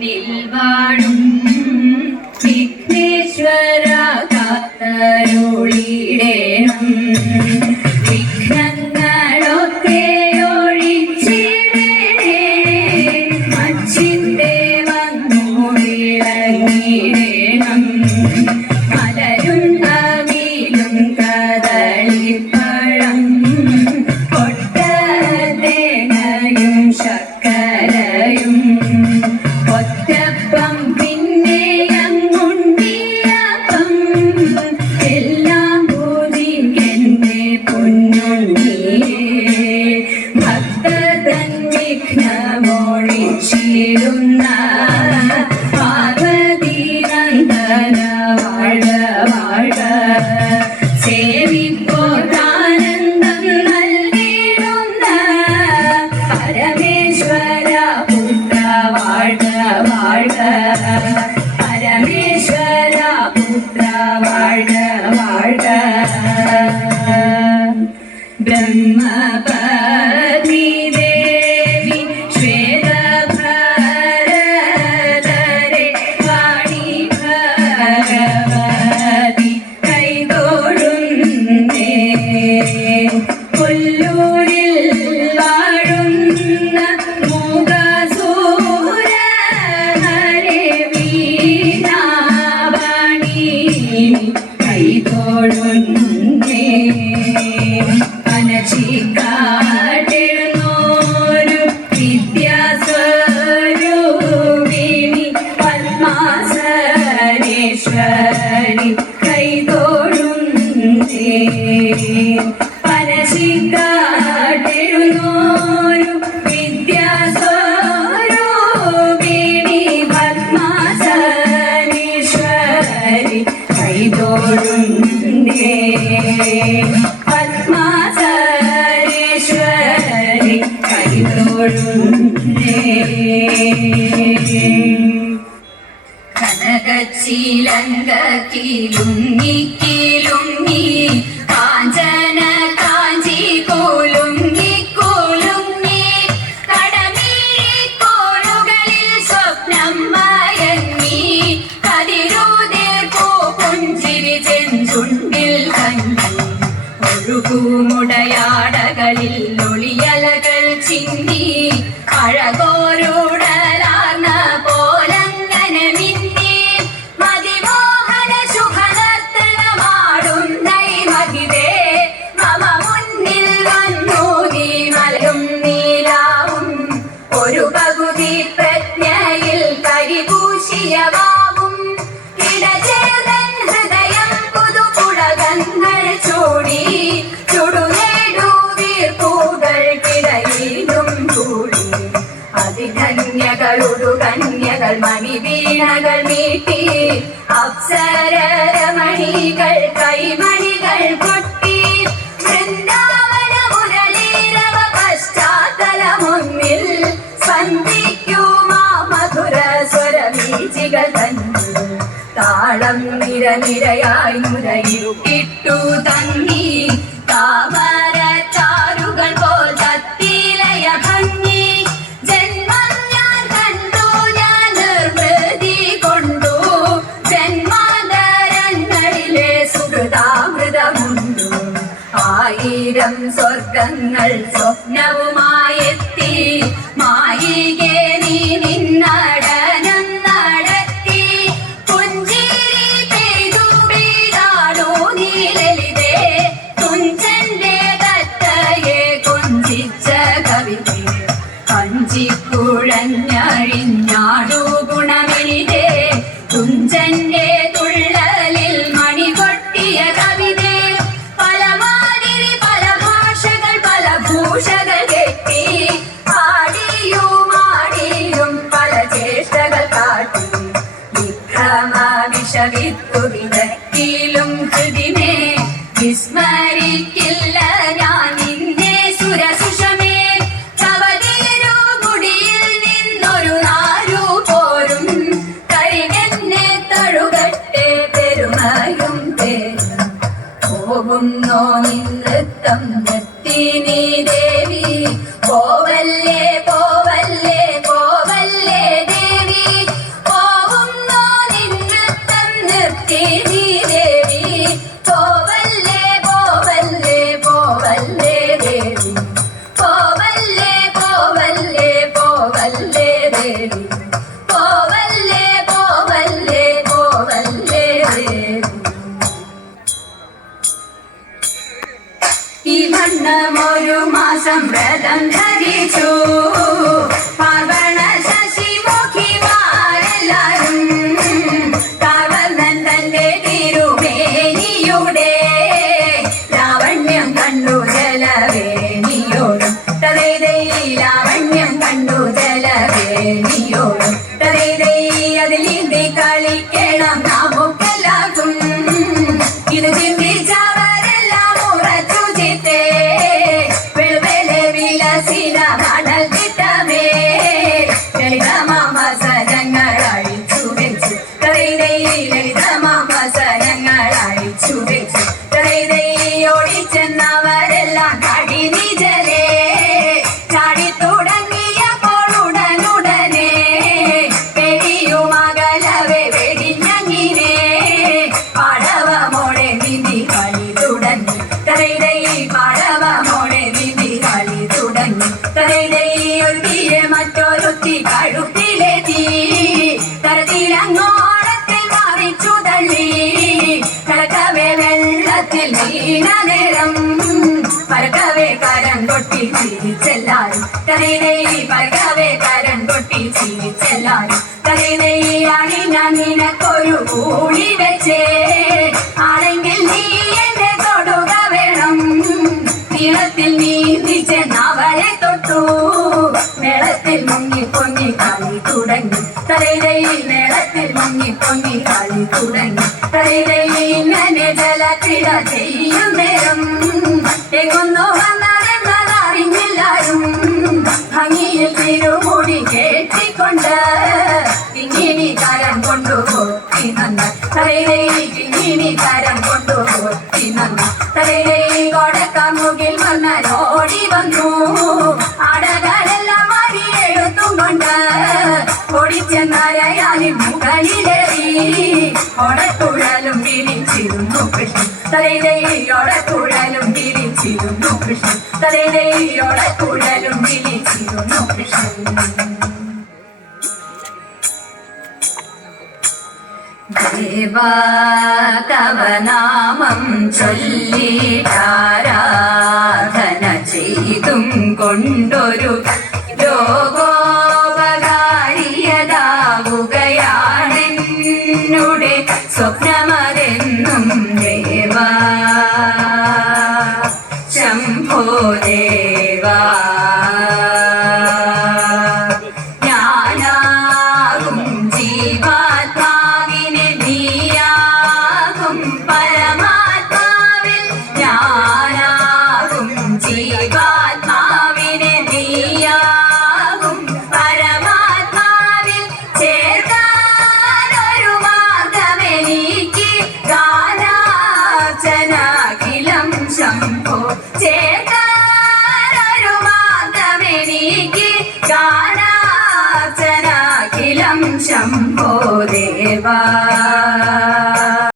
നിൽവാഴും വിഘ്നേശ്വര കാത്തരുളിടേണം. വിഘ്നങ്ങളൊക്കെ ഒഴിച്ചിടേ മച്ചിന്റെ വന്നു വിളങ്ങിടേണം. മലരും അവിലും കദളിപ്പഴം കൊട്ടത്തേങ്ങയും ശർക്കരയും ഒറ്റപ്പം പിന്നെ അങ്ങുണ്ടിയപ്പം എല്ലാം പൂജിക്കന്റെ പൊന്നുണ്ണിയേ. ഭക്തതൻ വിഘ്നമൊഴിച്ചിടുന്ന പാർവതി നന്ദന വാഴ വാഴ. സേവിപ്പോർക്കാനന്ദം നൽകിടുന്ന പരമേശ്വര പുത്ര വാഴ വാഴ. പരമേശ്വര പുത്ര വാഴ വാഴ. ബ്രഹ്മപത്നി ദേവി ശ്വേതഭരധരെ വാണി ഭഗവതി കൈതൊഴുന്നേ. കൊല്ലൂരിൽ വാഴുന്ന മൂകസൂരഹരെ വീണാവാണി കൈതൊഴുന്നേ. അനച്ചിക്കാട്ടെഴുന്നോരു വിദ്യാസ്വരൂപിണി പത്മാസനേശ്വരി കൈതൊഴുന്നേ. അനച്ചിക്കാട്ടെഴുന്നോരു വിദ്യാസ്വരൂപിണി പത്മാസനേശ്വരി കൈതൊഴുന്നേ. പത്മാസനേശ്വരി കൈതൊഴുന്നേ. കനകച്ചിലങ്കക്കിലുങ്ങിക്കിലുങ്ങി കാഞ്ചന കാഞ്ചി കുലുങ്ങി കുലുങ്ങി കടമീഴിക്കോളുകളിൽ സ്വപ്നം മയങ്ങി കതിരൂതിർ പൂപുഞ്ചിരി ചെഞ്ചുണ്ടിൽ കഞ്ഞി ഒഴുകുമുടയാടകളിൽ ഒളിയലകൾ ചിന്നി അഴകോരുടലാർന്ന പോലങ്ങനെ മിന്നി മതിമോഹന ശുഭനർത്തനമാടും നൈമഹിതേ. മമ മുന്നിൽ വന്നു നീ മലരും നീലാവും ഒരു പകുതി പ്രജ്ഞയിൽ കരിപൂശിയവാവും ഇടചേർന്നൻ ഹൃദയം പുതുപുളകങ്ങൾ ചൂടി ചുടുനേടുവീർപ്പൂകൾക്കിടയിലും കൂടി അതികന്യകളുടു കന്യകൾ മണിവീണകൾ മീട്ടി അപ്സരമണികൾ കൈമണികൾ കൊട്ടി വൃന്ദാവന മുരളീരവ പശ്ചാത്തലമൊന്നിൽ സ്പന്ദിക്കുമാ മധുര സ്വരവീചികൾ തന്നിൽ താളം നിരനിരയായി മുരയിരുക്കിട്ടു തന്നി താമര ചാരുകൾ പോൽ തത്തിലയ ഭംഗി. ജന്മം ഞാൻ കണ്ടു ഞാൻ നിർവൃതി കൊണ്ടു ജന്മാന്തരങ്ങളിലെ സുഹൃതാമൃതമുണ്ടു. ആയിരം സ്വർഗങ്ങൾ സ്വപ്നവുമായെത്തി മായികേ നീ നിന്നടനം നടത്തി. പുഞ്ചിരി പെയ്തു പെയ്താടോ നീ ലളിതേ തുഞ്ചന്റെ തത്തയെ കൊഞ്ചിച്ച കവിതേ. കഞ്ചിക്കുഴഞ്ഞഴിഞ്ഞാടു ഗുണമെളിതേ തുഞ്ചന്റെ തുള്ളലിൽ മണി കൊട്ടിയ കവിതേ. പല മാതിരി പല ഭാഷകൾ പല ഭൂഷകൾ കെട്ടി ആടിയും പല ചേഷ്ടകൾ കാട്ടി വിക്രമ വിഷവിത്തു വിദക്കിലും ഹൃദിമേ. വിസ്മരിക്കില്ല ഞാൻ നിന്നെ സുരസുഷമേ. കവതിരു മുടിയിൽ നിന്നൊരു നാരു പോ ഒരു മാസം വ്രതം ധരിച്ചു പാർവണ ശശിമുഖിമാരെല്ലാരും കാർവർണ്ണൻ തന്റെ തിരുമേനിയുടെ ലാവണ്യം കണ്ടു ജലവേണിയോടും ലാവണ്യം കണ്ടു ജലവേണിയോടും അതിൽ ഇന്ത്യ കളിക്കണം നമുക്കെല്ലാവർക്കും ഇത് ചിന്തിച്ചവരെല്ലാം ഉറച്ചു ചിത്തേ വെളുവെലെ വിലസിന കടൽ കിട്ടമേ ലളിതമാമസരങ്ങൾ അഴിച്ചു വെച്ചു ലളിതമാമസരങ്ങൾ അഴിച്ചു വെച്ചു ഓടിച്ചെന്നവരെല്ലാം കടി നിജലേ ചാടി തുടങ്ങിയപ്പോൾ ഉടനുടനെ വെടിയുമകലവെ വെടിഞ്ഞങ്ങിനെ പാടവമോടെ നിധി കളി തുടങ്ങി പാടവമോടെ നിധി കളി തുടങ്ങി ഒരുത്തിയെ മറ്റൊരുത്തി കഴുത്തിലെത്തി തരത്തിലങ്ങോളത്തിൽ മറിച്ചു തള്ളി കലക്കവേ വെള്ളത്തിൽ വീണ നേരം പരക്കവേ കരം കൊട്ടി ചിരിച്ചെല്ലാരും പരക്കവേ കരം കൊട്ടി ചിരിച്ചെല്ലാരും അണിഞ്ഞ നിനക്കൊരു കൂടി വെച്ചേ ആണെങ്കിൽ നീ എന്നെ തൊടുക വേണം നീളത്തിൽ നീന്തിച്ചെന്നവളെ തൊട്ടു മേളത്തിൽ മുങ്ങി പൊങ്ങി കളി തുടങ്ങി മേളത്തിൽ മുങ്ങി പൊങ്ങി കളി തുടങ്ങി ഇങ്ങനെ ജലത്തിട ചെയ്യും നേരം എങ്ങൊന്നു വന്നതെന്നതറിഞ്ഞില്ലാരും ഭംഗിയിൽ തിരുമുടി കേട്ടിക്കൊണ്ട് ഇങ്ങിനി കരം കൊണ്ടുപോയി നന്ന ഇങ്ങിനി കരം കൊണ്ടുപോയി നന്ന കൊടക്കമുകിൽ വന്നോടി വന്നു അടകളെല്ലാം അടിയെഴുത്തും കൊണ്ട് ഓടിച്ചെന്നരയാലും മുകളിലേറി ഓടക്കുഴലും പിടിച്ചിരുന്നു കൃഷ്ണൻ ഓടക്കുഴലും പിടിച്ചിരുന്നു കൃഷ്ണൻ ഓടക്കുഴലും പിടിച്ചിരുന്നു കൃഷ്ണൻ ദേവാ തവ നാമം ചൊല്ലിടാരാധന ചെയ്തും കൊണ്ടൊരു ലോകോപകാരിയതാവുകയാണെന്നുടെ സ്വപ്നമതെന്നും ദേവാ ശംഭോ ദേവാ ചേർക്കാനൊരു മാർഗമെനിക്ക് ഗാനാർച്ചനാഖിലം ശംഭോ ദേവാ